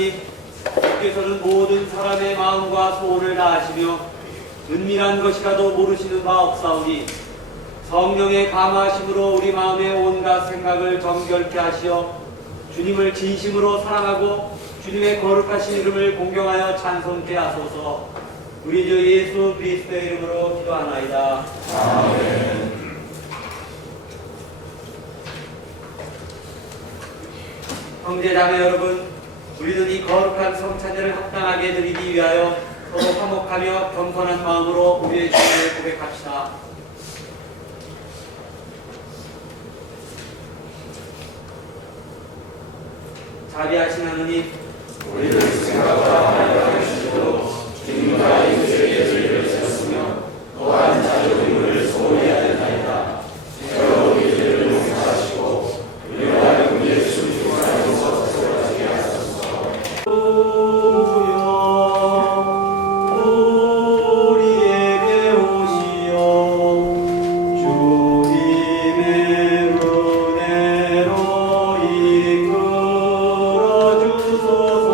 하나님, 주께서는 모든 사람의 마음과 소원을 다 아시며 은밀한 것이라도 모르시는 바 없사오니 성령의 감화심으로 우리 마음의 온갖 생각을 정결케 하시어 주님을 진심으로 사랑하고 주님의 거룩하신 이름을 공경하여 찬송케 하소서. 우리 주 예수 그리스도의 이름으로 기도하나이다. 아멘. 형제자매 여러분, 우리는 이 거룩한 성찬제를 합당하게 드리기 위하여 서로 화목하며 겸손한 마음으로 우리의 주님을 고백합시다. 자비하신 하느님, 우리를 생각과 하여 주시고 주님과 예수의 죄를 지었으며 또한 자유의무를 소홀해야 되나이다. 주여 우리 죄를 용서하시고 우리로 하여금 예수 그리스도 안에서 거듭나게 하소서. 우리에게 오시어 주님의 은혜로 이끌어 주소서.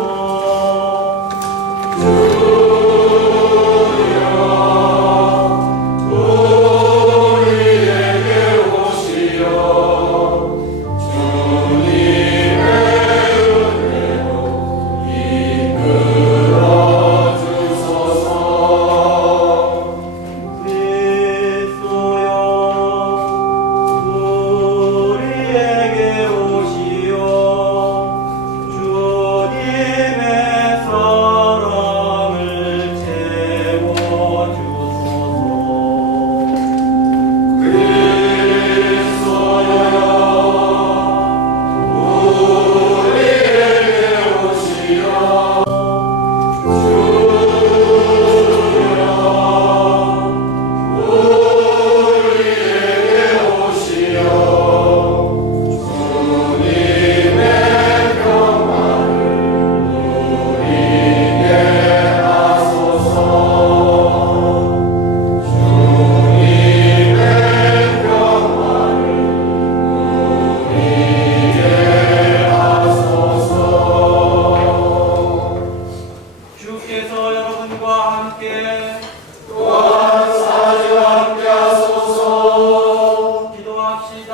주께서 여러분과 함께 또한 사지와 함께 하소서. 기도합시다.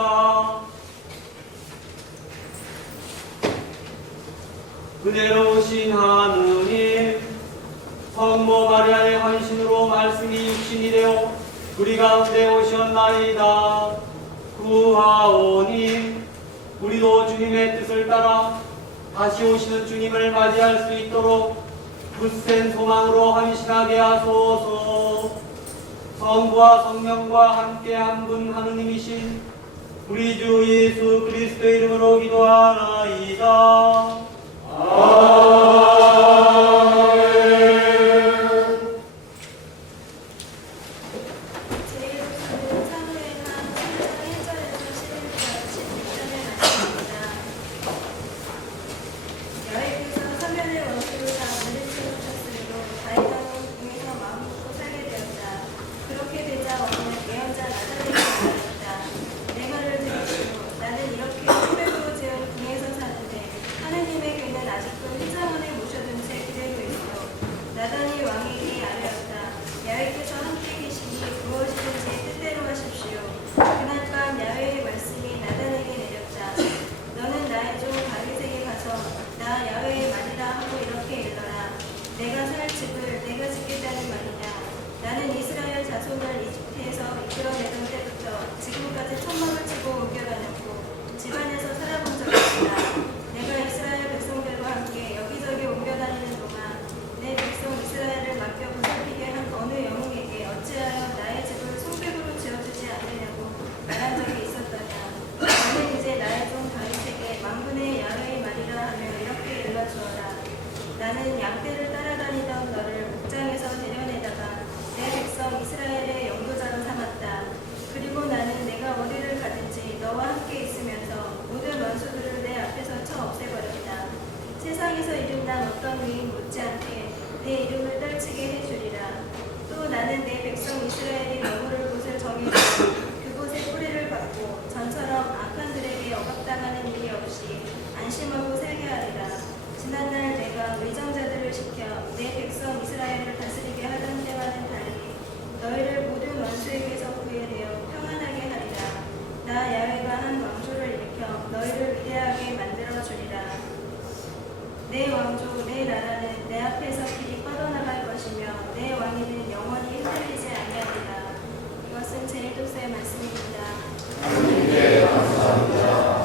은혜로우신 하느님, 성모 마리아의 헌신으로 말씀이 육신이 되어 우리 가운데 오셨나이다. 구하오니 우리도 주님의 뜻을 따라 다시 오시는 주님을 맞이할 수 있도록 굳센 소망으로 헌신하게 하소서. 성부와 성령과 함께 한 분 하느님이신 우리 주 예수 그리스도의 이름으로 기도하나이다. 내가 살 집을 내가 짓겠다는 말이냐. 나는 이스라엘 자손을 이집트에서 이끌어내던 때부터 지금까지 천막을 치고 옮겨다녔고 집안에서 살아본 적이 없다. 내가 이스라엘 백성들과 함께 여기저기 옮겨다니는 동안 내 백성 이스라엘을 맡겨 보살피게 한 어느 영웅에게 어찌하여 나의 집을 성벽으로 지어주지 않으냐고 말한 적이 있었더냐. 너는 이제 나의 종 다윗에게 만군의 야훼의 말이라 하며 이렇게 일러주어라. 나는 양떼를 따라다니던 너를 목장에서 데려내다가 내 백성 이스라엘의 영도자로 삼았다. 그리고 나는 내가 어디를 가든지 너와 함께 있으면서 모든 원수들을 내 앞에서 쳐 없애버렸다. 세상에서 일어난 어떤 위인 못지않게 내 이름을 떨치게 해주리라. 또 나는 내 백성 이스라엘이 머무를 곳을 정해주고 그곳에 뿌리를 받고 전처럼 악한들에게 억압당하는 일이 없이 안심하고 살게 하리라. 지난날 내가 너희를 위대하게 만들어 주리라. 내 왕조 내 나라는 내 앞에서 길이 뻗어나갈 것이며 내 왕위는 영원히 흔들리지 아니하리라. 이것은 제1독서의 말씀입니다. 하나님께 감사합니다.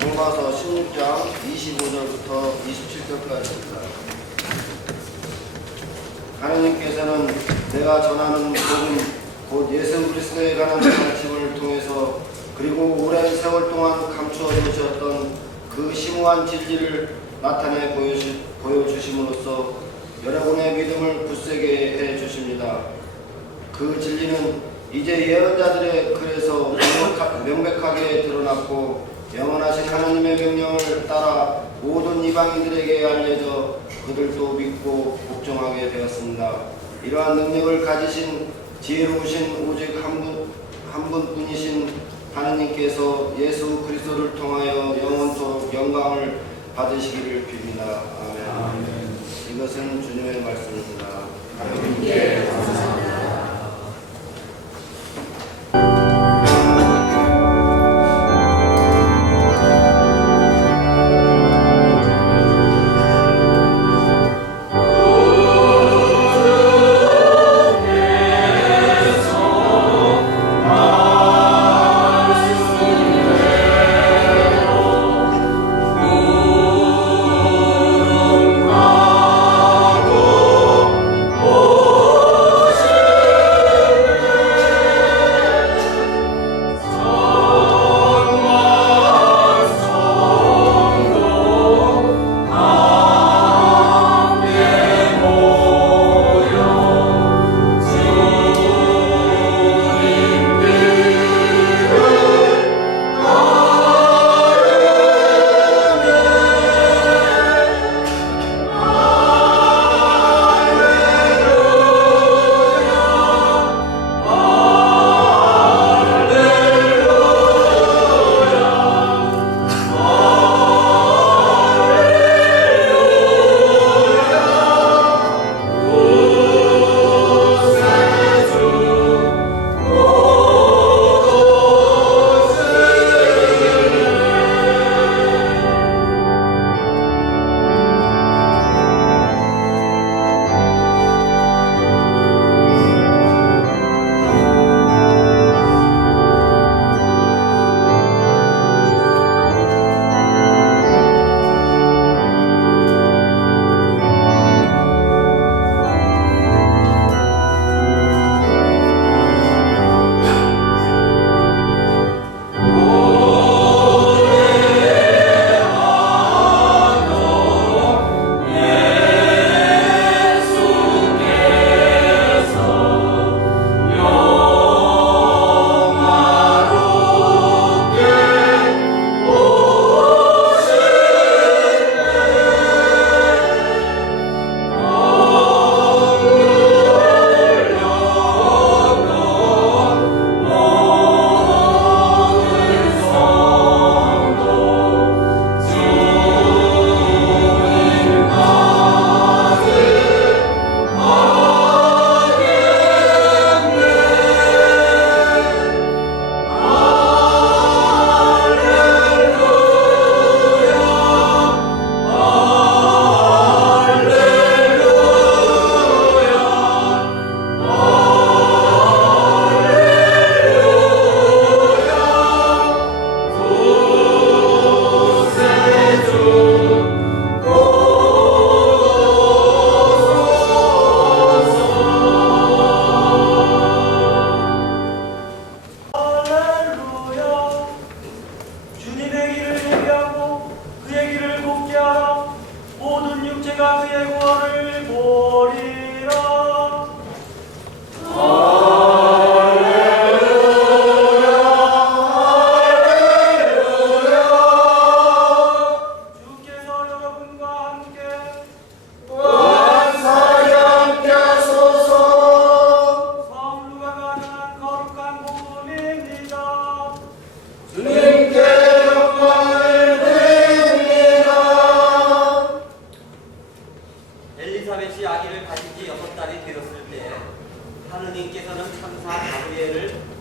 로마서 16장 25절부터 27절까지입니다. 하나님께서는 내가 전하는 복음 곧 예수 그리스도에 관한 가르침을 통해서 그리고 오랜 세월 동안 감추어 두셨던 그 심오한 진리를 나타내 보여주심으로써 여러분의 믿음을 굳세게 해 주십니다. 그 진리는 이제 예언자들의 글에서 명백하게 드러났고 영원하신 하나님의 명령을 따라 모든 이방인들에게 알려져 그들도 믿고 복종하게 되었습니다. 이러한 능력을 가지신 지혜로우신 오직 한 분뿐이신 하느님께서 예수 그리스도를 통하여 영원토록 영광을 받으시기를 빕니다. 아멘. 이것은 주님의 말씀입니다. 하나님께 감사합니다.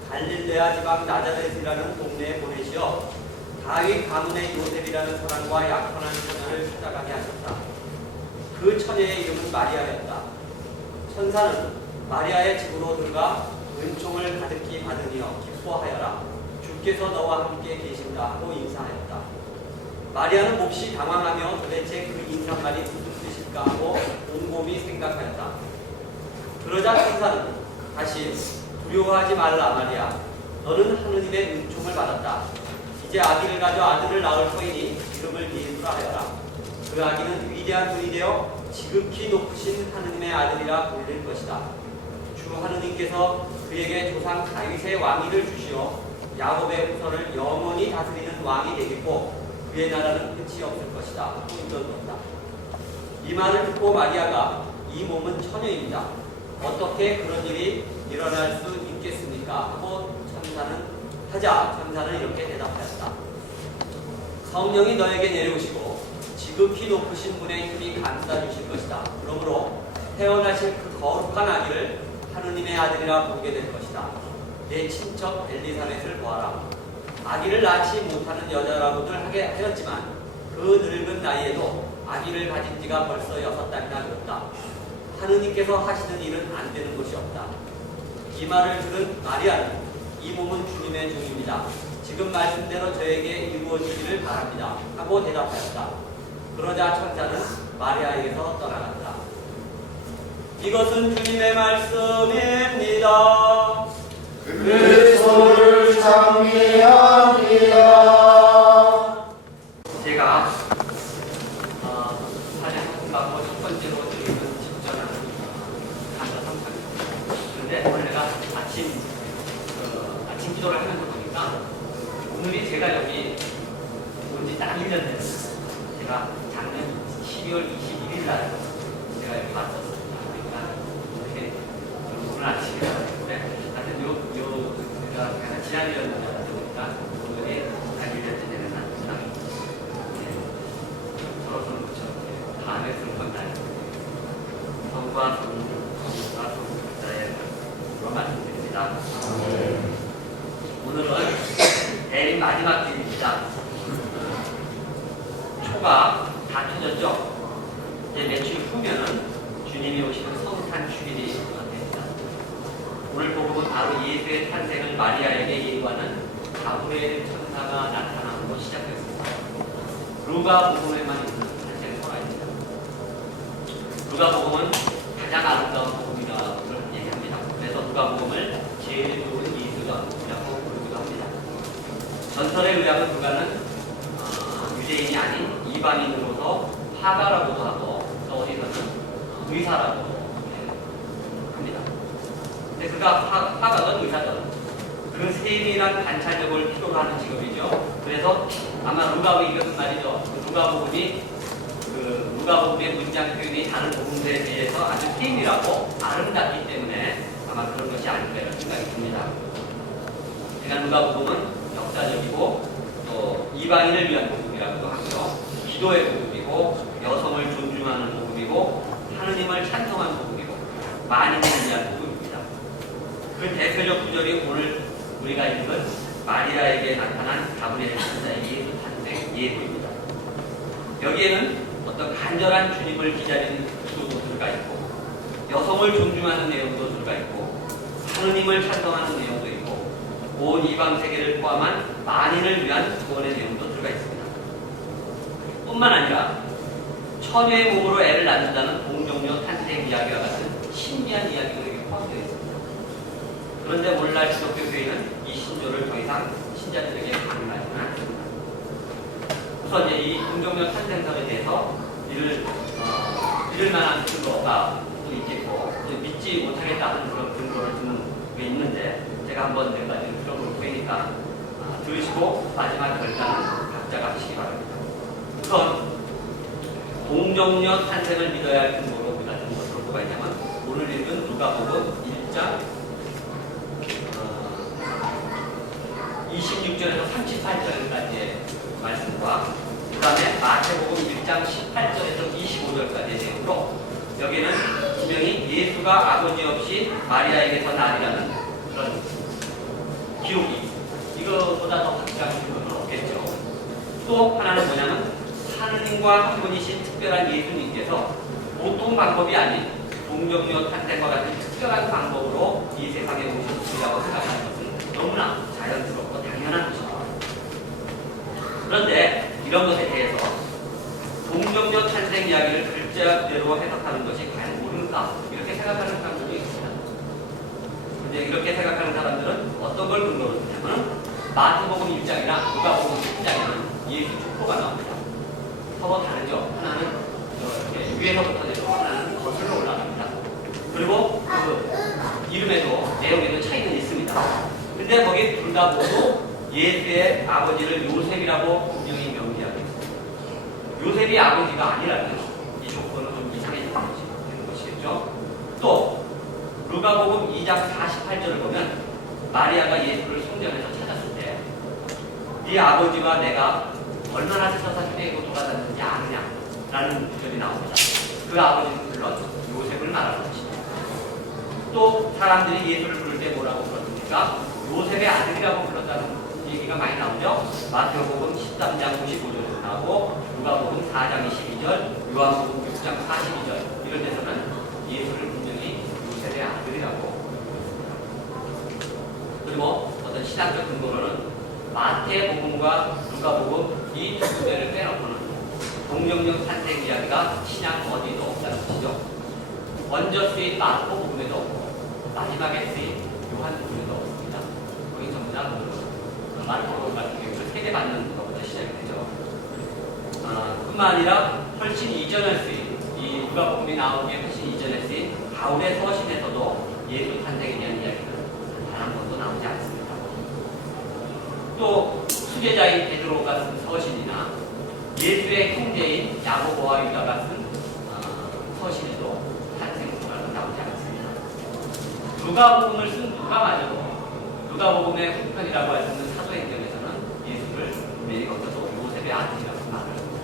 갈릴레아 지방 나자렛이라는 동네에 보내시어 다윗 가문의 요셉이라는 사람과 약혼한 처녀를 찾아가게 하셨다. 그 처녀의 이름은 마리아였다. 천사는 마리아의 집으로 들어가 은총을 가득히 받으며 기뻐하여라. 주께서 너와 함께 계신다 하고 인사하였다. 마리아는 몹시 당황하며 도대체 그 인사말이 무슨 뜻일까 하고 곰곰이 생각하였다. 그러자 천사는 다시 두려워하지 말라 마리아. 너는 하느님의 은총을 받았다. 이제 아기를 가져 아들을 낳을 터이니 이름을 예수라 하여라. 그 아기는 위대한 분이 되어 지극히 높으신 하느님의 아들이라 불릴 것이다. 주 주 하느님께서 그에게 조상 다윗의 왕위를 주시어 야곱의 후손을 영원히 다스리는 왕이 되겠고 그의 나라는 끝이 없을 것이다 하고 이르렀다. 이 말을 듣고 마리아가 이 몸은 처녀입니다. 어떻게 그런 일이 일어날 수 있겠습니까? 하고 천사는 이렇게 대답하였다. 성령이 너에게 내려오시고 지극히 높으신 분의 힘이 감싸주실 것이다. 그러므로 태어나실 그 거룩한 아기를 하느님의 아들이라 부르게 될 것이다. 내 친척 엘리사벳을 보아라. 아기를 낳지 못하는 여자라고들 하게 하였지만 그 늙은 나이에도 아기를 가진 지가 벌써 6달이나 되었다. 하느님께서 하시는 일은 안 되는 것이 없다. 이 말을 들은 마리아는 이 몸은 주님의 종입니다. 지금 말씀대로 저에게 이루어지기를 바랍니다. 하고 대답하였다. 그러자 천사는 마리아에게서 떠나갔다. 이것은 주님의 말씀입니다. 그리스도를 찬미합니다. 제가 사전 공부하고 첫 번째로 드리는 직전은 강사 3차입니다. 그런데 오늘 내가 아침 기도를 하면서 보니까 오늘이 제가 여기 온 지 딱 1년 됐어요. 제가 작년 12월 21일 날 제가 여기 왔었습니다. 그러니까 이렇게 오늘 아침에 하여튼 제가 지난주였는데 보니까 오늘이 딱 1년째 되는 날입니다. 서로서로 그렇죠. 다음에 슬픈 날 성과 성자의 그런 말씀드립니다. 오늘은 대림 마지막 길입니다. 초가 다 켜졌죠? 이제 며칠 후면은 주님이 오시는 성탄 주일이 됩니다. 오늘 복음은 바로 예수의 탄생을 마리아에게 예고하는 가브리엘 천사가 나타남으로 시작했습니다. 루가 복음에만 있는 탄생 설화입니다. 루가 복음은 가장 아름다운 복음이라고 얘기합니다. 그래서 루가 복음을 제일 좋은 예수전이라고 부르기도 합니다. 전설에 의하면 루가는 유대인이 아닌 이방인으로서 화가라고도 하고 또 어디서는 의사라고도 합니다. 근데 그가 화가든 의사든 그 세밀한 관찰력을 필요로 하는 직업이죠. 그래서 아마 루가의 이것은 말이죠. 루가복음의 문장 표현이 다른 복음들에 비해서 아주 세밀하고 아름답기 때문에 아마 그런 것이 아닐까 이런 생각이 듭니다. 그러니까 루가복음은 역사적이고 또 이방인을 위한 복음이라고도 하고요. 기도의 복음이고 여성을 존중하는 복음이고 하느님을 찬송하는 복음이고 만인을 위한 복음입니다. 그 대표적 구절이 오늘 우리가 읽은 마리아에게 나타난 가브리엘 천사의 예수 탄생 예고입니다. 여기에는 어떤 간절한 주님을 기다리는 기도도 들어가 있고 여성을 존중하는 내용도 들어가 있고 하느님을 찬송하는 내용도 있고 온 이방 세계를 포함한 만인을 위한 구원의 내용도 들어가 있습니다. 뿐만 아니라 처녀의 몸으로 애를 낳는다는 동정녀 탄생 이야기와 같은 신비한 이야기도 여기 포함되어 있습니다. 그런데 오늘날 기독교 교회는 이 신조를 더 이상 신자들에게 강요하지는 않습니다. 우선 이제 이 동정녀 탄생설에 대해서 믿을 만한 근거가 또 있겠고 믿지 못하겠다는 그런 근거를 두는 게 있는데 제가 한번 몇 가지 들어볼 테니까 들으시고 마지막 결단은 각자가 하시기 바랍니다. 우선 동정녀 탄생을 믿어야 할 근거로 우리가 든 것으로 뭐가 있냐면 오늘 읽은 누가복음 1장 26절에서 38절까지의 말씀과 그 다음에 마태복음 1장 18절에서 25절까지의 내용으로 여기는 분명히 예수가 아버지 없이 마리아에게서 낳으리라는 그런 기록이 이거보다 더 확실한 기록은 없겠죠. 또 하나는 뭐냐면 하느님과 한 분이신 특별한 예수님께서 보통 방법이 아닌 동정녀 탄생과 같은 특별한 방법으로 이 세상에 오셨으리라고 생각하는 것은 너무나 자연스럽고 당연한 것입니다. 그런데 이런 것에 대해서 동정녀 탄생 이야기를 글자대로 해석하는 것이 과연 옳은가 이렇게 생각하는 사람들도 있습니다. 그런데 이렇게 생각하는 사람들은 어떤 걸 근거로 듣냐면 마태복음 1장이나 누가복음 10장에는 예수 축포가 나옵니다. 서로 다르죠. 하나는 이렇게 위에서부터 내려 하나는 거슬러 올라갑니다. 그리고 이 이름에도 내용에도 차이는 있습니다. 근데 거기 둘 다 모두 예수의 아버지를 요셉이라고 분명히 명기하고 있습니다. 요셉이 아버지가 아니라면 이 조건은 좀 이상해지는 것이겠죠. 또 루가복음 2장 48절을 보면 마리아가 예수를 성전에서 찾았을 때 네 아버지와 내가 얼마나 세상사 빼고 돌아다녔는지 아느냐 라는 구절이 나옵니다. 그 아버지는 물론 요셉을 말하는 것입니다. 또 사람들이 예수를 부를 때 뭐라고 불렀습니까? 요셉의 아들이라고 불렀다는 얘기가 많이 나오죠. 마태복음 13장 55절에서 나오고 누가복음 4장 22절, 요한복음 6장 42절 이런 데서는 예수를 분명히 요셉의 아들이라고. 그리고 어떤 신학적 근거로는 마태복음과 누가복음 이 두 군데를 빼놓고는 동정녀 탄생 이야기가 신약 어디도 없다는 것이죠. 먼저 쓰인 마태복음에도 없고 마지막에 쓰인 요한복음에도 없습니다. 거기 전부 다 마태복음 같은 경우는 세례받는 것부터 시작이 되죠. 뿐만 아니라 훨씬 이전에 쓰인 이 누가복음이 나오기에 훨씬 이전에 쓰인 바울의 서신에서도 예수 탄생에 대한 이야기는 단 한 번도 나오지 않습니다. 또 수제자인 베드로가 쓴 서신이나 예수의 형제인 야고보와 유다가 쓴 서신에도 탄생 구절은 나오지 않습니다. 누가복음을 쓴 누가마저도 누가복음의 후편이라고 할 수 있는 사도행전에서는 예수를 분명히 거기서도 요셉의 아들이라고 말을 합니다.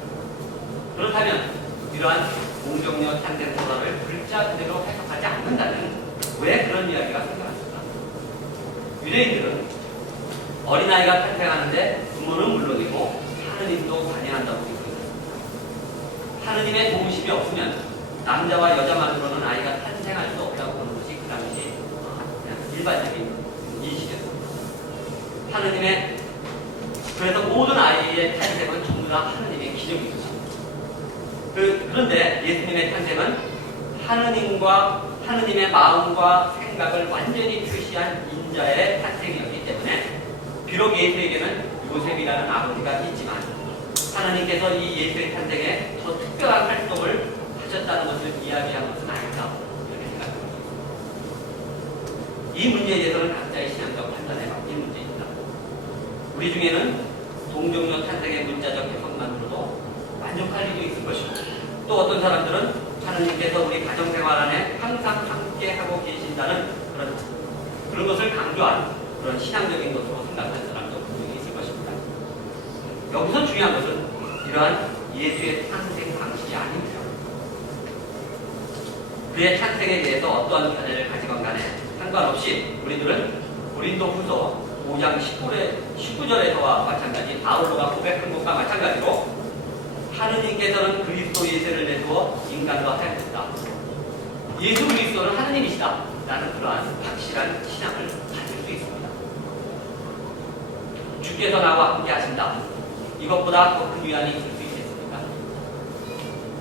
그렇다면 이러한 공정녀 탄생 소설을 글자 그대로 해석하지 않는다면 왜 그런 이야기가 생겨났을까? 유대인들은 어린아이가 탄생하는데 부모는 물론이고 하느님도 관여한다고 믿고 있습니다. 하느님의 도우심이 없으면 남자와 여자만으로는 아이가 탄생할 수 없다고 보는 것이 그 당시 그냥 일반적인 인식이었습니다. 하느님의 그래서 모든 아이의 탄생은 전부 다 하느님의 기적인 것입니다. 그런데 예수님의 탄생은 하느님의 마음과 생각을 완전히 표시한 인자의 탄생이었기 때문에 비록 예수에게는 요셉이라는 아버지가 있지만 하나님께서 이 예수의 탄생에 더 특별한 활동을 하셨다는 것을 이야기한 것은 아니다. 이렇게 생각합니다. 이 문제에 대해서는 각자의 신앙적 판단에 맡긴 문제입니다. 우리 중에는 동정녀 탄생의 문자적 해석만으로도 만족할 일도 있을 것이고 또 어떤 사람들은 하나님께서 우리 가정생활 안에 항상 함께 하고 계신다는 그런 것을 강조하는 그런 신앙적인 것으로 생각하는 사람도 분명히 있을 것입니다. 여기서 중요한 것은 이러한 예수의 탄생 방식이 아닙니다. 그의 탄생에 대해서 어떠한 견해를 가지건 간에 상관없이 우리들은 고린도후서 5장 19절에서와 마찬가지 바울로가 고백한 것과 마찬가지로 하느님께서는 그리스도 예수를 내두어 인간과 하였다. 예수 그리스도는 하느님이시다. 라는 그러한 확실한 신앙을 가질 수 있습니다. 주께서 나와 함께 하신다. 이것보다 더 큰 위안이 있을 수 있겠습니까?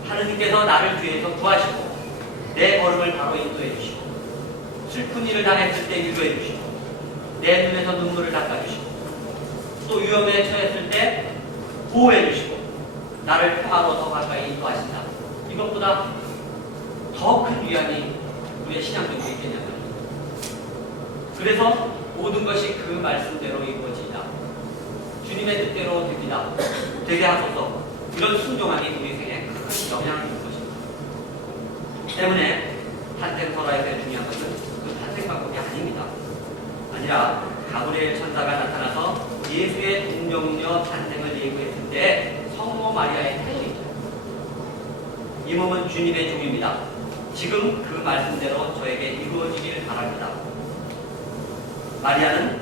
하느님께서 나를 뒤에서 구하시고 내 걸음을 바로 인도해 주시고 슬픈 일을 당했을 때 위로해 주시고 내 눈에서 눈물을 닦아주시고 또 위험에 처했을 때 보호해 주시고 나를 평화로 더 가까이 인도하신다. 이것보다 더 큰 위안이 우리의 신앙적으로 있겠냐면 그래서 모든 것이 그 말씀대로 이루어지다. 주님의 뜻대로 됩니다. 되게 하소서. 이런 순종함이 우리 생에 큰 영향을 줄 것입니다. 때문에 탄생설화에서 중요한 것은 그 탄생 방법이 아닙니다. 아니라 가브리엘 천사가 나타나서 예수의 동정녀 탄생을 예고했을 때 성모 마리아의 태도이죠. 이 몸은 주님의 종입니다. 지금 그 말씀대로 저에게 이루어지기를 바랍니다. 마리아는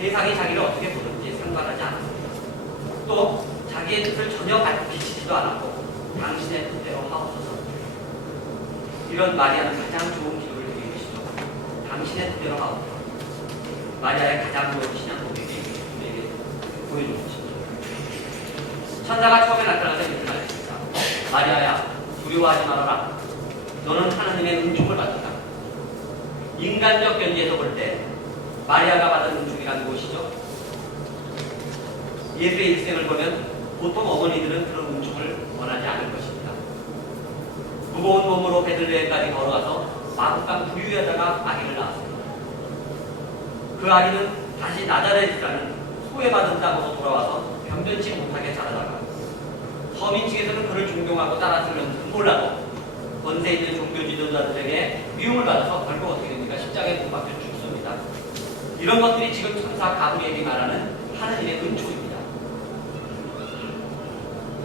세상이 자기를 어떻게 보든지 상관하지 않았습니다. 또 자기의 뜻을 전혀 비치지도 않았고 당신의 뜻대로 하옵소서. 이런 마리아는 가장 좋은 기도를 드리는 것이죠. 당신의 뜻대로 하옵소서. 마리아의 가장 좋은 신앙 고백이 우리에게 보여주는 것입니다. 천사가 처음에 나타나서 이렇게 말했습니다. 마리아야, 두려워하지 말아라. 너는 하나님의 은총을 받았다. 인간적 견지에서 볼 때 마리아가 받은 은총이란 무엇이죠? 예수의 일생을 보면 보통 어머니들은 그런 은총을 원하지 않을 것입니다. 무거운 몸으로 베들레헴까지 걸어가서 마구간 부유하다가 아기를 낳았습니다. 그 아기는 다시 나자렛이라는 소외받은 땅으로 돌아와서 변변치 못하게 자라다가 서민 측에서는 그를 존경하고 따라들는지 몰라도 권세 있는 종교 지도자들에게 미움을 받아서 결국 어떻게 됩니까? 십자가에 못 박혀 죽습니다. 이런 것들이 지금 천사 가브리엘이 말하는 하나님의 은총입니다.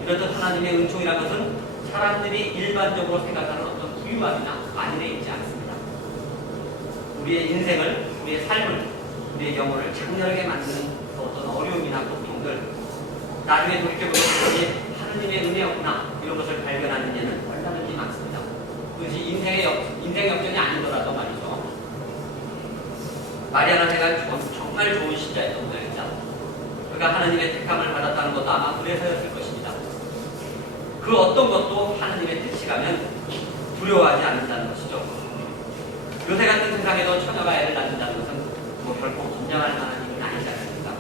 이렇듯 하나님의 은총이라는 것은 사람들이 일반적으로 생각하는 어떤 부유함이나 안위에 있지 않습니다. 우리의 인생을, 우리의 삶을, 우리의 영혼을 장렬하게 만드는 어떤 어려움이나 고통들, 나중에 돌이켜보면 그것이 하느님의 은혜였구나 이런 것을 발견하는 예는 얼마든지 많습니다. 그것이 인생 역전이 아니더라도 말이죠. 마리아는 내가 정말 좋은 신자였던 모양이다. 그가 하느님의 택함을 받았다는 것도 아마 그래서였을 것입니다. 그 어떤 것도 하느님의 뜻이라면 두려워하지 않는다는 것이죠. 요새 같은 세상에도 처녀가 애를 낳는다는 것은 뭐 결코 긴장할 만한 일은 아니지 않습니까?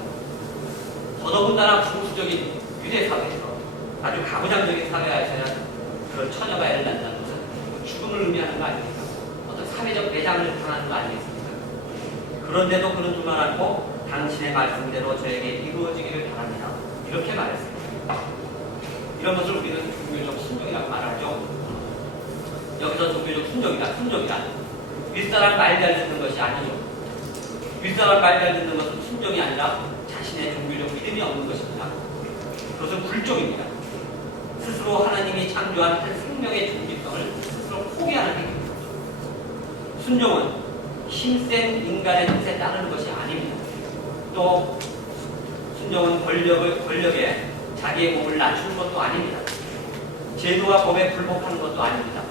더더군다나 중수적인 유대 사회에서 아주 가부장적인 사회에서야 그 처녀가 애를 낳는다는 것은 죽음을 의미하는 거 아닙니까? 어떤 사회적 매장을 당하는 거 아니겠습니까? 그런데도 그는 두말 않고 당신의 말씀대로 저에게 이루어지기를 바랍니다. 이렇게 말했습니다. 이런 것을 우리는 종교적 순종이라고 말하죠. 여기서 종교적 순종이다. 윗사람 말 잘 듣는 것이 아니죠. 윗사람 말 잘 듣는 것은 순종이 아니라 자신의 종교적 믿음이 없는 것입니다. 그것은 불종입니다. 스스로 하나님이 창조한 한 생명의 존귀성을 스스로 포기하는 행위입니다. 순종은 힘센 인간의 뜻에 따르는 것이 아닙니다. 또 순종은 권력에 자기의 몸을 낮추는 것도 아닙니다. 제도와 법에 불복하는 것도 아닙니다.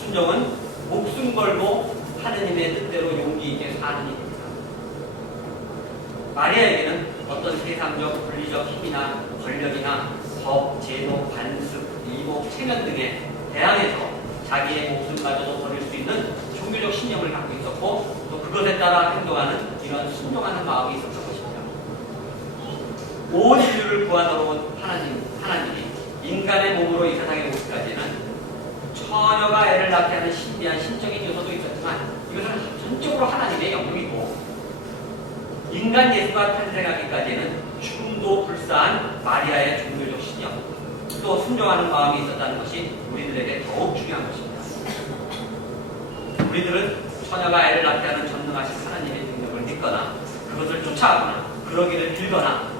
순종은 목숨 걸고 하느님의 뜻대로 용기 있게 사는 일입니다. 마리아에게는 어떤 세상적 물리적 힘이나 권력이나 법, 제도, 관습, 이복, 체면 등에 대항해서 자기의 목숨마저도 버릴 수 있는 종교적 신념을 갖고 있었고 또 그것에 따라 행동하는 이런 순종하는 마음이 있었던 것입니다. 온 인류를 구하러 온 하나님이 인간의 몸으로 이 세상에 오기까지는 처녀가 애를 낳게 하는 신비한 신적인 요소도 있었지만 이것은 전적으로 하나님의 영역이고 인간 예수가 탄생하기까지는 죽음도 불사한 마리아의 종교적 신념 또 순종하는 마음이 있었다는 것이 우리들에게 더욱 중요한 것입니다. 우리들은 처녀가 애를 낳게 하는 전능하신 하나님의 능력을 믿거나 그것을 쫓아가거나 그러기를 빌거나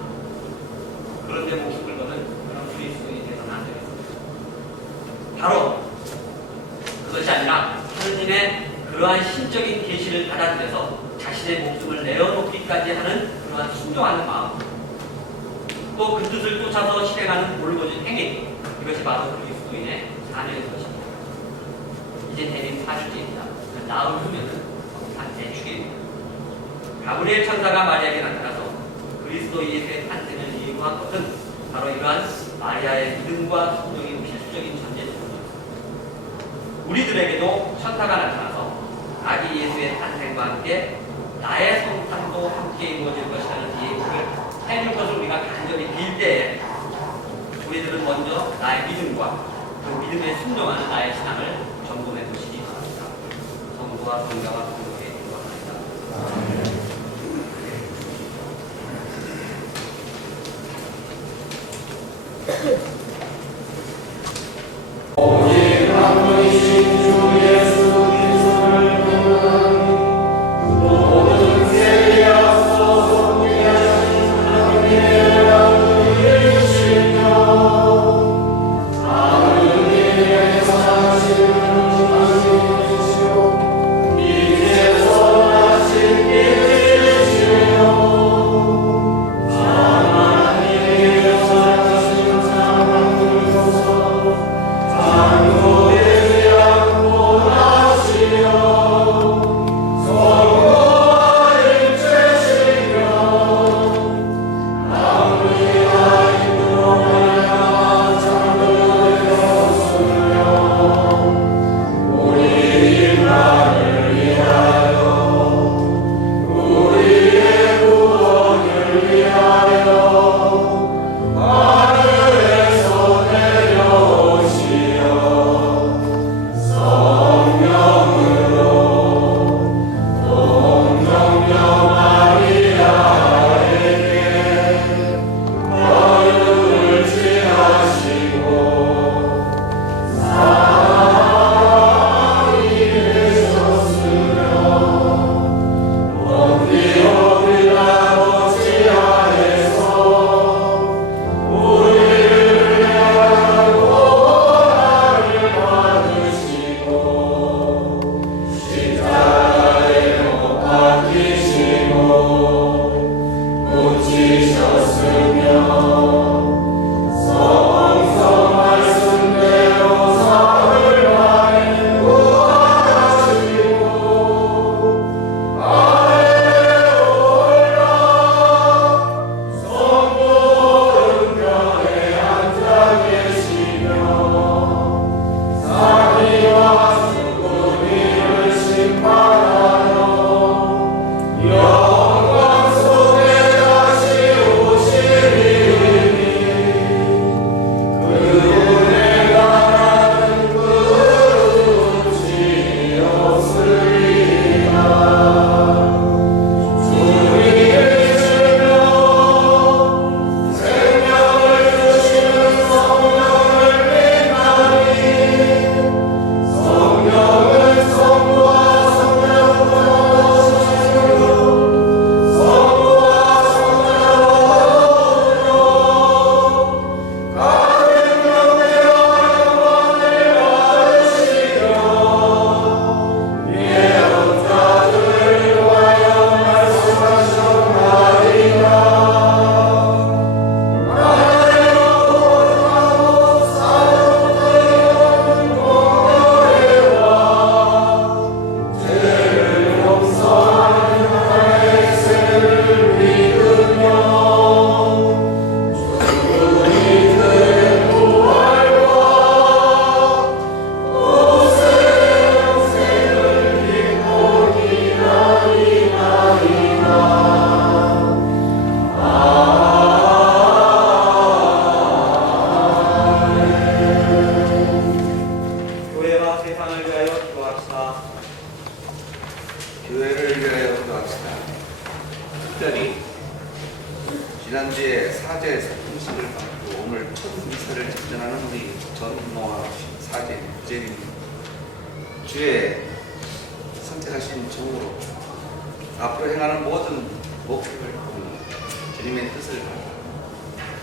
그런데 목숨을 거는 그런 그리스도인이 되서는 안 되겠습니다. 바로 그것이 아니라 하느님의 그러한 신적인 계시를 받아들여서 자신의 목숨을 내어놓기까지 하는 그러한 순종하는 마음 또 그 뜻을 쫓아서 실행하는 올곧은 행위 이것이 바로 그리스도인의 자녀인 것입니다. 이제 대림 40일입니다. 나흘 후면은 한 대축일입니다. 가브리엘 천사가 마리아에게 나타나서 그리스도 예수의 탄생을 예고한 것은 바로 이러한 마리아의 믿음과 순종이 필수적인 전제입니다. 우리들에게도 천사가 나타나서 아기 예수의 탄생과 함께 나의 성탄도 함께 이루어질 것이라는 예고를 해줄 것을 우리가 간절히 빌 때에 우리들은 먼저 나의 믿음과 그 믿음에 순종하는 나의 신앙을 점검해 보시기 바랍니다. 성부와 성자와 성령의 기도합니다. 오직 한 분이신 주 예수 그리스도를 믿는 모든 세계에 앞서서 위하신 하나님의 아들을 주시며 하느님의 선하신 하나님이시오 이제 선하신 길이시오 하나님의 선하신 사제 성식을 받고 오늘 첫 미사를 집전하는 우리 전노아 사제 부재림 주의 선택하신 종으로 앞으로 행하는 모든 목표를 주님의 뜻을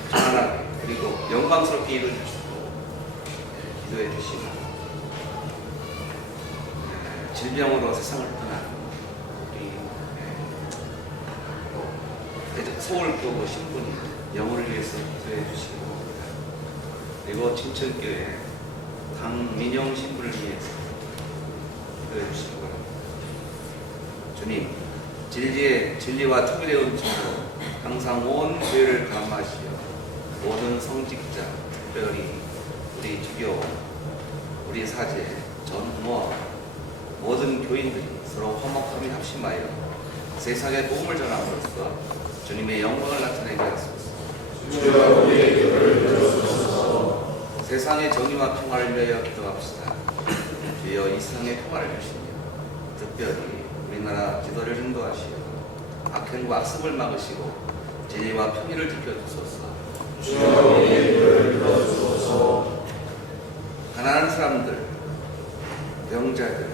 전환하게 그리고 영광스럽게 이루어 주시고 기도해 주시고 질병으로 세상을 떠난 우리 서울교구 신분이 영혼을 위해서 기도해 주시고 그리고 진천교회 강민영 신부를 위해서 기도해 주시기 바랍니다. 주님, 진리와 특별의 은총으로 항상 온 교회를 감화하시어 모든 성직자, 특별히 우리 주교, 우리 사제, 전무와 모든 교인들이 서로 화목함이 합심하여 세상에 복음을 전함으로써 주님의 영광을 나타내게 하소서. 주여 우리의 기도를 들어주소서. 세상의 정의와 평화를 위하여 기도합시다. 주여 이 세상의 평화를 주시며 특별히 우리나라 지도를 인도하시어 악행과 악습을 막으시고 진리와 평의를 지켜주소서. 주여 우리의 기도를 들어주소서. 가난한 사람들, 병자들,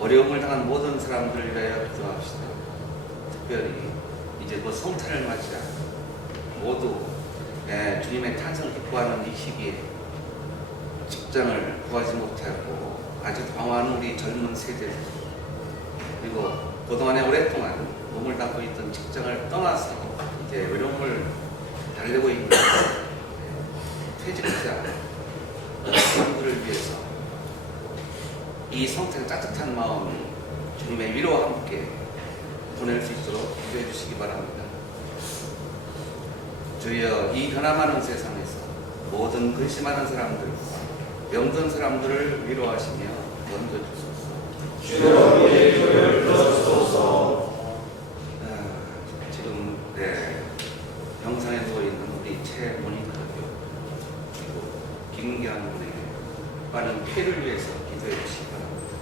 어려움을 당한 모든 사람들을 위하여 기도합시다. 특별히 이제 그 성탄을 맞이하 모두 주님의 탄생을 기뻐하는 이 시기에 직장을 구하지 못하고 아주 방황하는 우리 젊은 세대들 그리고 그동안에 오랫동안 몸을 담고 있던 직장을 떠나서 이제 어려움을 달래고 있는 퇴직자 사람들을 위해서 이 성탄의 따뜻한 마음이 주님의 위로와 함께 보낼 수 있도록 기도해 주시기 바랍니다. 주여 이 변화많은 세상에서 모든 근심하는 사람들, 병든 사람들을 위로하시며 건져주소서. 주여 우리의 기도를 들어주소서. 지금 병상에 누워있는 우리 최모니카 교 그리고 김기환 우리 빠른 쾌를 위해서 기도해 주시기 바랍니다.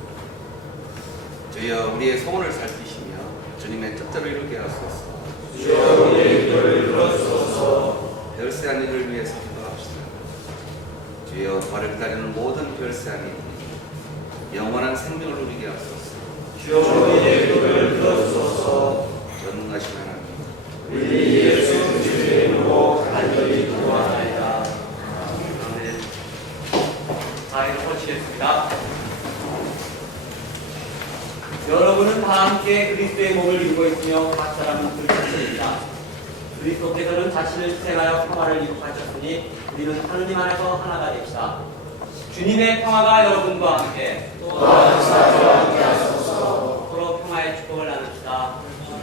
주여 우리의 소원을 살피시며 주님의 뜻대로 이루게 하소서. 주여 우리의 기도를 들어주소서. 별세한 이를 위해서 기도합시다. 주여 부활을 기다리는 모든 별세한 이들이 영원한 생명을 누리게 하소서. 주여 우리의 기도를 들어주소서. 전능하신 하나님, 우리 예수 그리스도의 이름으로 간절히 기도하나이다. 아멘. 자, 서시겠습니다. 여러분은 다 함께 그리스도의 몸을 이루고 있으며 각 사람은 그 자신입니다. 그리스도께서는 자신을 희생하여 평화를 이룩하셨으니 우리는 하느님 안에서 하나가 됩시다. 주님의 평화가 여러분과 함께 또한 사람과 함께 하소서. 서로 평화의 축복을 나눕시다. 주여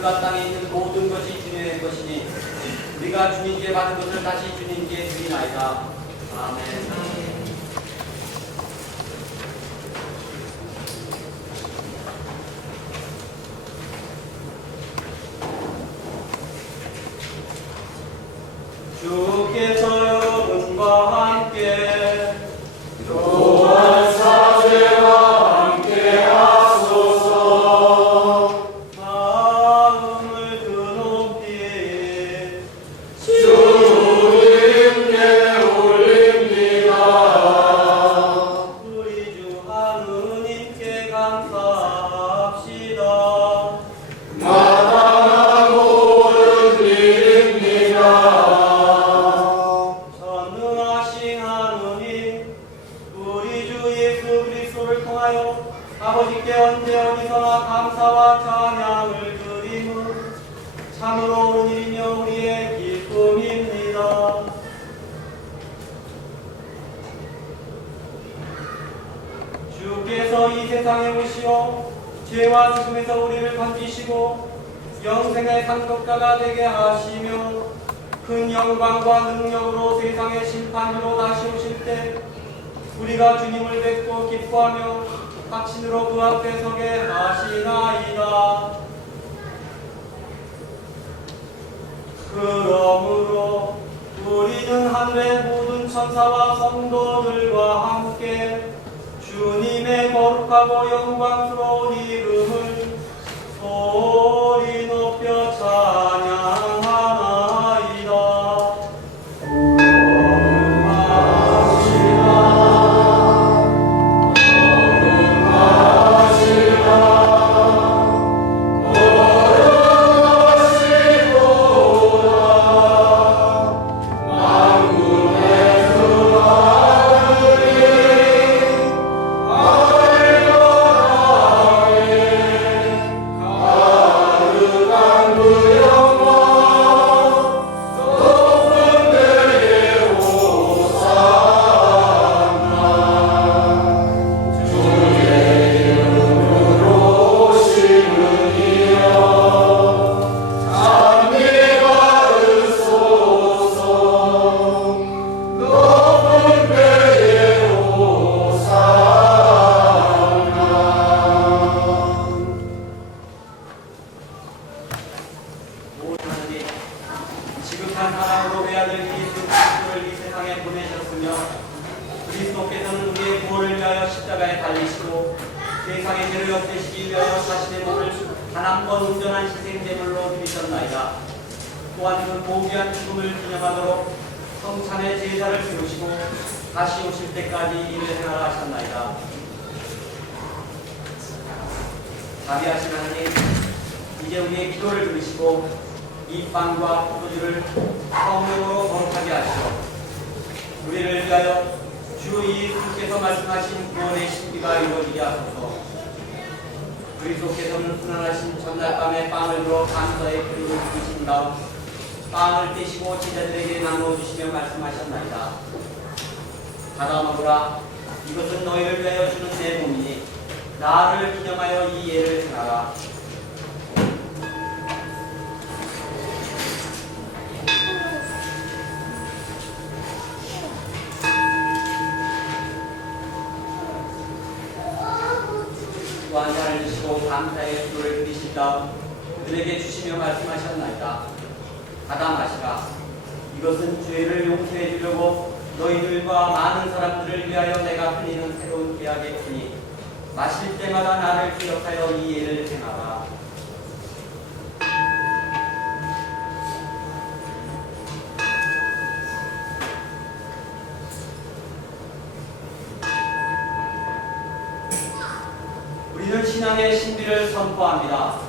하늘과 땅에 있는 모든 것이 주님의 것이니 우리가 주님께 받은 것을 다시 주님께 드리나이다. 아멘. 주께서 여러분과 함께 또한 사제와 함께 하소서. 마음을 드높이 주님께 올립니다. 우리 주 하느님께 감사합시다. 마땅하고 옳은 일입니다. 전능하신 하느님, 우리 주 예수 그리스도를 통하여 아버지께 언제 어디서나 감사와 찬양을 드리무 참으로 옳은 일이며 우리의 기쁨입니다. 주께서 이 세상에 오시어 죄와 죽음에서 우리를 건지시고 영생의 상속자가 되게 하시며 큰 영광과 능력으로 세상의 심판으로 다시 오실 때 우리가 주님을 뵙고 기뻐하며 확신으로 그 앞에 서게 하시나이다. 그러므로 우리는 하늘의 모든 천사와 성도들과 함께 주님의 거룩하고 영광스러운 이름을 소리 높여 찬양하나이다. 지극한 사랑으로 외아들 예수 그리스도를 이 세상에 보내셨으며 그리스도께서는 우리의 구원을 위하여 십자가에 달리시고 세상의 죄를 없애시기 위하여 자신의 몸을 단 한 번 온전한 희생제물로 드리셨나이다. 또한 그 고귀한 죽음을 기념하도록 성찬의 제사를 세우시고 다시 오실 때까지 이를 행하셨나이다. 자비하신 하나님, 이제 우리의 기도를 들으시고 이 빵과 포도주를 성령으로 거룩하게 하시고 우리를 위하여 주 예수께서 말씀하신 구원의 신비가 이루어지게 하소서. 그리스도께서는 순환하신 전날 밤에 빵을 들어 감사의 기도를 드리신 다음 빵을 떼시고 제자들에게 나누어 주시며 말씀하셨나이다. 받아 먹으라. 이것은 너희를 위하여 주는 내 몸이니 나를 기념하여 이 예를 행하라. 또한 잔을 드시고 감사의 기도를 드리신 다음 그들에게 주시며 말씀하셨나이다. 받아 마시라. 이것은 죄를 용서해 주려고 너희들과 많은 사람들을 위하여 내가 흘리는 새로운 계약의 피니 마실 때마다 나를 기억하여 이 예를 행하라. 우리는 신앙의 신비를 선포합니다.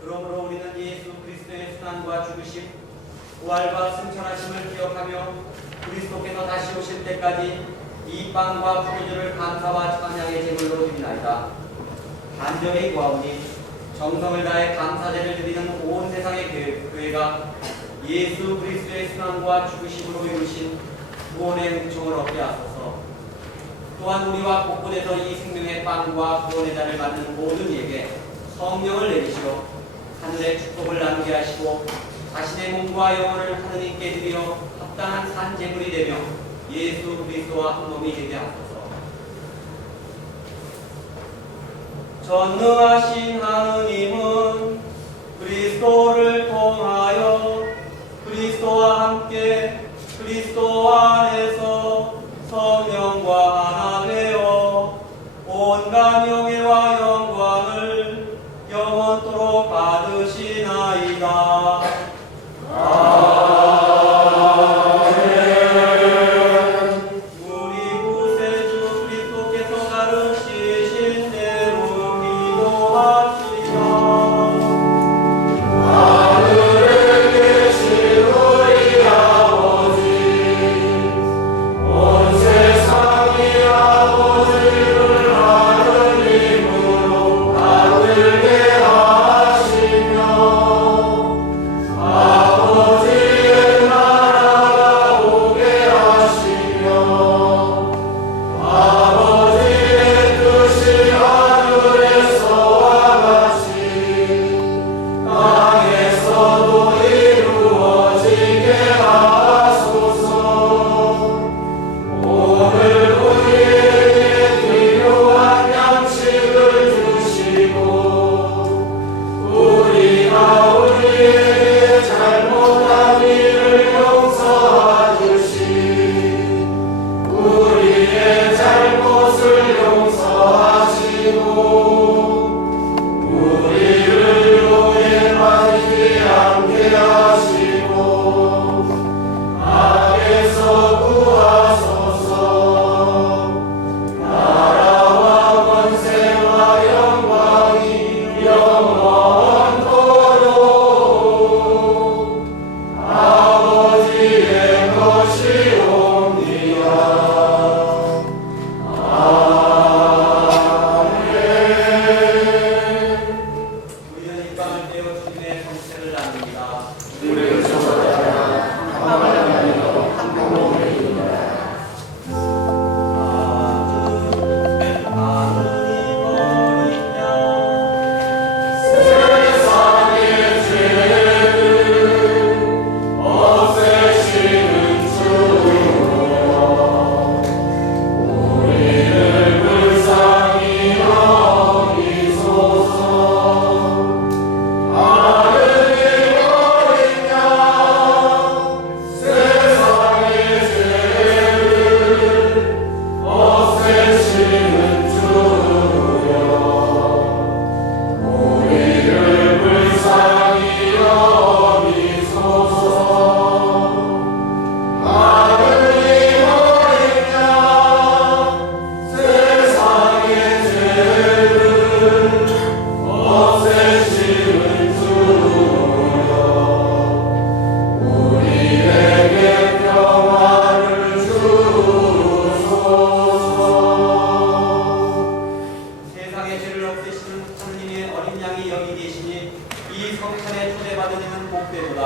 그러므로 우리는 예수 그리스도의 순환과 죽으심, 부활과 승천하심을 기억하며 그리스도께서 다시 오실 때까지 이 빵과 포도주를 감사와 찬양의 제물로 드리나이다. 간절히 구하오니 정성을 다해 감사제를 드리는 온 세상의 교회가 예수 그리스도의 순환과 죽으심으로 이루신 구원의 은총을 얻게 하소서. 또한 우리와 곳곳에서 이 생명의 빵과 구원의 잔을 받는 모든 이에게 성령을 내리시어 하늘의 축복을 나누게 하시고 자신의 몸과 영혼을 하느님께 드려 합당한 산제물이 되며 예수 그리스도와 한 몸이 되게 하소서. 전능하신 하느님은 그리스도를 통하여 그리스도와 함께 그리스도 안에서 성령과 하나 되어 온갖 명예와 영광을 영원토록 받으시나이다. 우리 구세주 그리스도께서 가르치신 대로 기도합시다. 하늘에 계신 우리 아버지, 온 세상이 아버지를 하느님으로 받들게 하시며 아버지의 나라가 오게 하시며 아버지의 뜻이 하늘에서와 같이 땅에서도 이루어지게 하소서. 오늘 우리에게 필요한 양식을 주시고 우리가 우리에게 잘못한 일을 용서하듯이 우리의 잘못을 용서하시고 우리를 유혹에 빠지지 않게 하시고 악에서 구하소서. 나라와 권세와 영광이 영원토록 아버지의 것이옵니다. 우리는 이 빵을 떼어 주님의 성체를 나눕니다. 세상의 죄를 없애시는 주여 우리를 불쌍히 여기소서. 하느님 어린 양 세상의 죄를 없애시는 주여 우리를 불쌍히 여기소서. 하느님 어린 양 세상의 죄를 없애시는 주여 우리에게 평화를 주소서. 세상의 죄를 없애시는 하느님의 어린 양이 여기 계시니 이 성찬에 초대받은 이는 복되도다.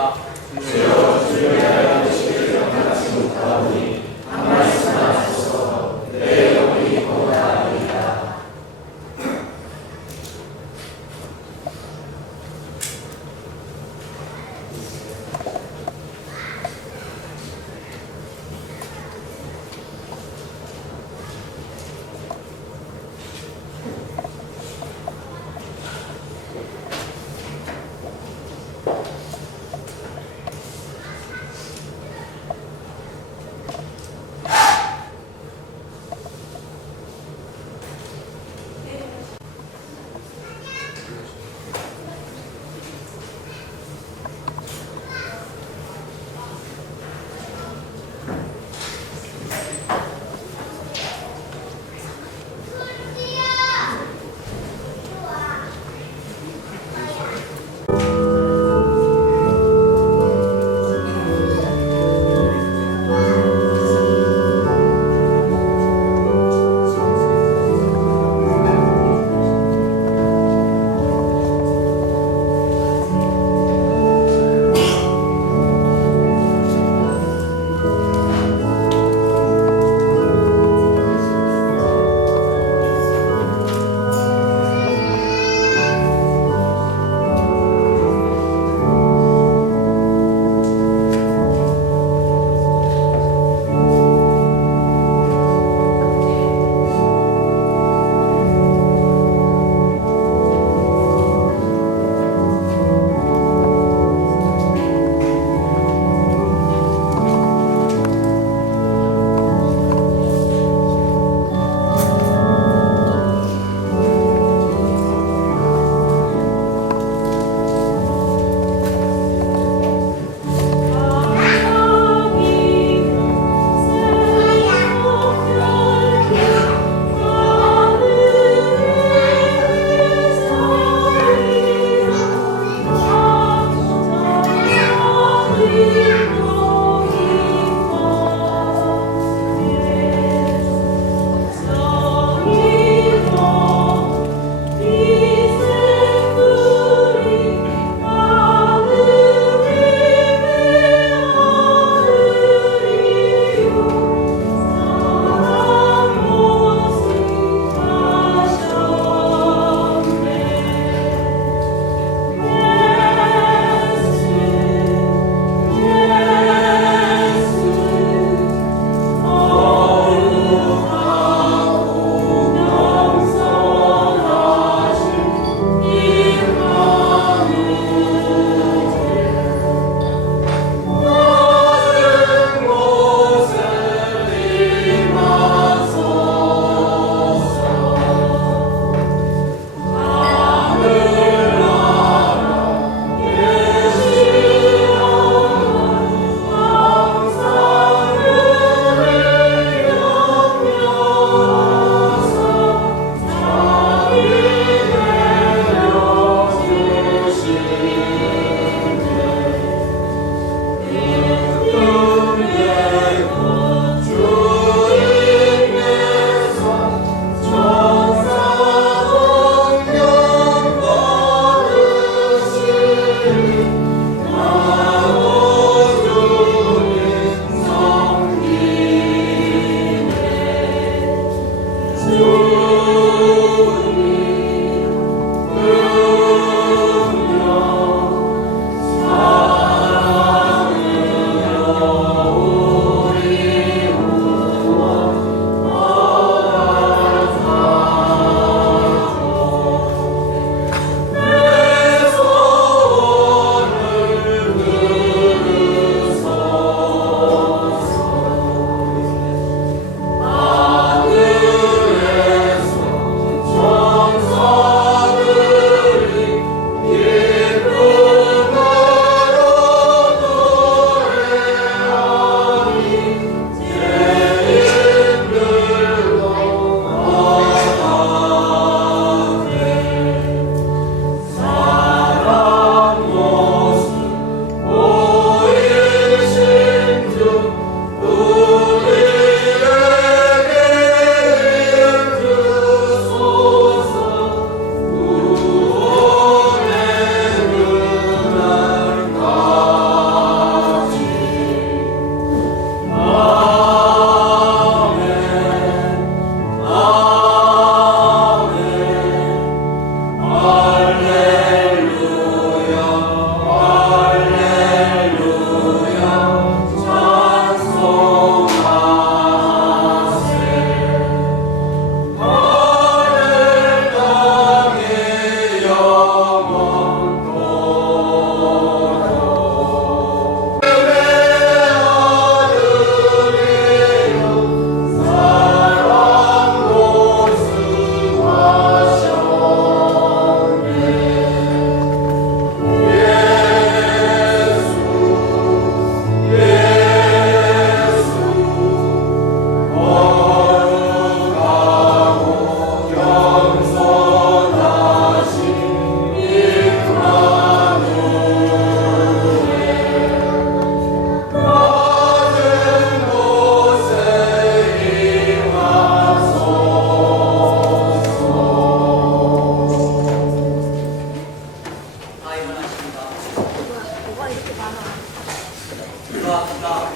기도합시다.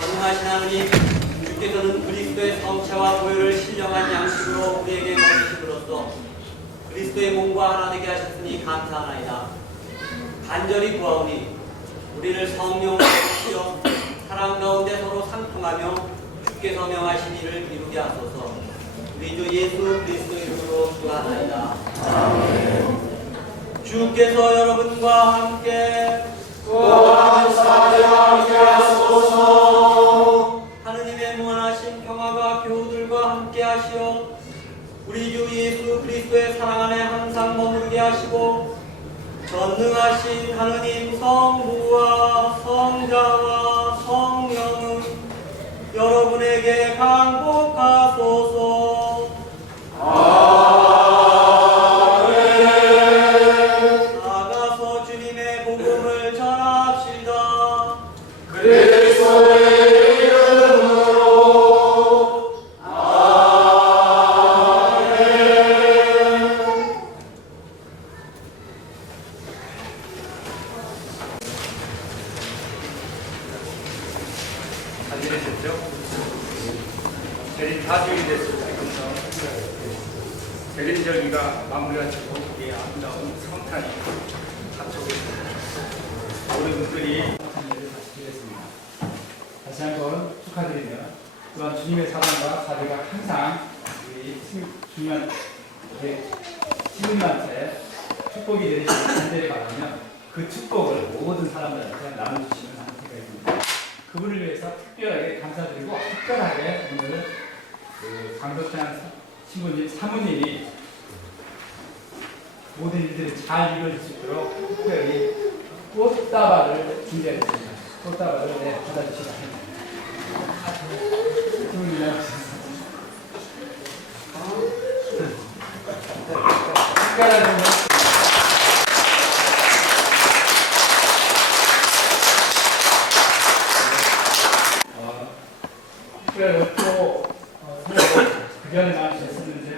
전능하신 하나님, 주께서는 그리스도의 성체와 보혈을 신령한 양식으로 우리에게 먹이심으로써 그리스도의 몸과 하나 되게 하셨으니 감사하나이다. 간절히 구하오니 우리를 성령으로 주시어 사랑 가운데 서로 상통하며 주께서 명하신 일을 이루게 하소서. 우리 주 예수 그리스도 이름으로 기도하나이다. 주께서 여러분과 함께 또한 사회와 함께 하소서. 하느님의 무한하신 평화가 교우들과 함께 하시어 우리 주 예수 그리스도의 사랑 안에 항상 머무르게 하시고 전능하신 하느님 성부와 성자와 성령은 여러분에게 강복하소서. 나가서 주님의 복음을 전합시다. 그리스도의 이름으로 아멘. 잘 지내셨죠? 대린 4주일이 됐습니다. 대린절기가 마무리가 되고 이 아름다운 성탄이 갖추고 있습니다. 모든 분들이 성탄절을 다시 드렸습니다. 다시 한번 축하드리며 또한 주님의 사랑과 사대가 항상 우리 중요한 신부님한테 축복이 내리시는 간절히 바라며 그 축복을 모든 사람들한테 나눠주시는 상태가 있습니다. 그분을 위해서 특별하게 감사드리고 특별하게 오늘 그 강덕장 신부님 사모님이 모든 일들이 잘 이루어질 수 있도록 특별히 꽃다발을 준비했습니다. 꽃다발을 받아주시기 바랍니다. 특별한 특별히 또 그 전에 나오셨었는데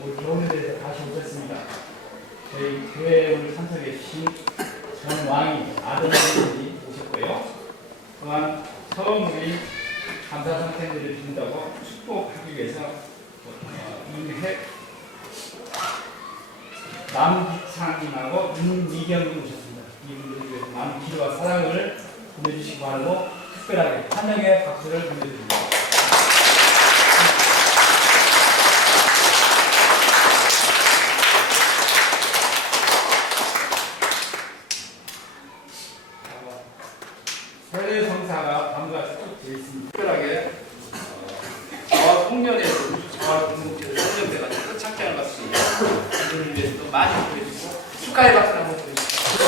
우리 교훈에 대해서 다시 오셨습니다. 저희 교회에 오늘 참석해 주신 전왕이 아들들이 오셨고요. 또한 처음 우리 감사 상태들을 드린다고 축복하기 위해서 남기창님하고 윤미경님 오셨습니다. 이분들을 위해서 많은 기도와 사랑을 보내주시기 바라고 특별하게 환영의 박수를 보내드립니다. 세례 성사가 다음과 같이 쭉 되어 있습니다. 특별하게 저와 송년회에서 저와 공동체에서 선정돼가지고 착장을 받습니다. 이분을 위해서도 많이 보내주시고 축하의 박수를 한번 보내주십시오.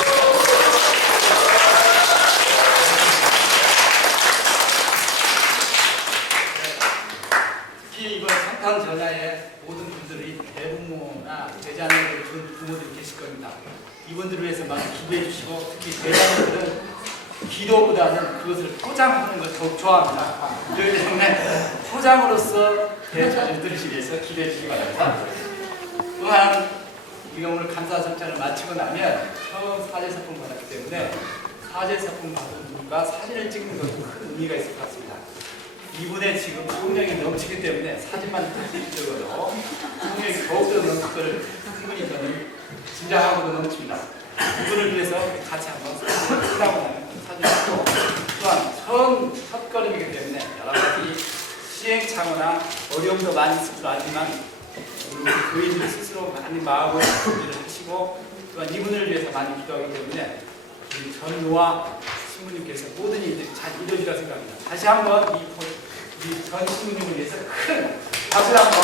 특히 이번 성탄 전야에 모든 분들이 대부모나 대자녀들 준 부모들이 계실 겁니다. 이분들을 위해서 많이 기도해 주시고 특히 대자녀들은 기도보다는 그것을 포장하는 걸 더욱 좋아합니다. 그렇기 때문에 포장으로서 대자녀들을 위해서 기도해 주시기 바랍니다. 또한 우리가 오늘 감사 절차를 마치고 나면 처음 사제사품 받았기 때문에 사제사품 받은 분과 사진을 찍는 것도 큰 의미가 있을 것 같습니다. 이분의 지금 성령이 넘치기 때문에 사진만 찍어도 성령이 더욱더 넘칠 것을 충분히 저는 짐작하고도 넘칩니다. 이분을 위해서 같이 한번 사진을 찍다고 하는 사진을 찍고 또한 처음 첫걸음이기 때문에 여러 가지 시행착오나 어려움도 많이 있을 줄 알지만 우리 교인들 스스로 많이 마음을 준비를 하시고 또한 이분을 위해서 많이 기도하기 때문에 우리 전노와 신부님께서 모든 일들이 잘 이루어지리라 생각합니다. 다시 한번 우리 전 신부님을 위해서 큰 박수를 한번